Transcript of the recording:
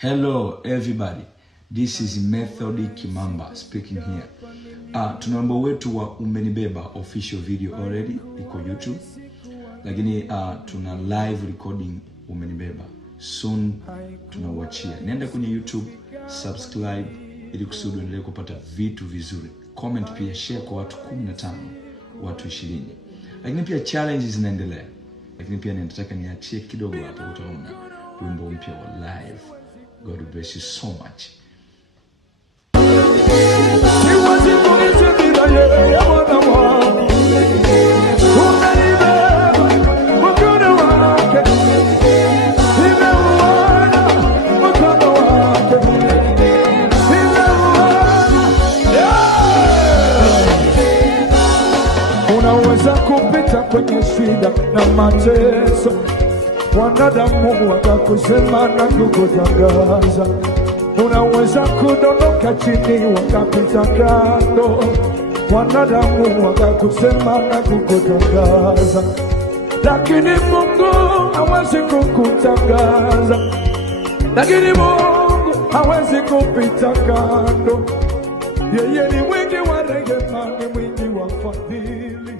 Hello everybody, this is Method Kimamba speaking here. Tuna wimbo wetu wa Umenibeba official video already iko YouTube. Lakini tuna live recording Umenibeba. Soon tunauachia. Nenda kwenye YouTube, subscribe ili kusudi uendelee kupata vitu vizuri. Comment pia, share kwa watu 15, watu 20. Lakini pia challenges zinaendelea. Lakini pia nataka niachie kidogo hapo utaona wimbo mpya wa live. God bless you so much. Unaweza kupita kwenye shida na mateso, wanadamu wakakusema na kukutangaza. Unaweza kudondoka chini wakapita kando, wanadamu wakakusema na kukutangaza. Lakini Mungu hawezi kukutangaza, lakini Mungu hawezi kupita kando. Yeye ni mwingi wa rehema, ni mwingi wa fadhili.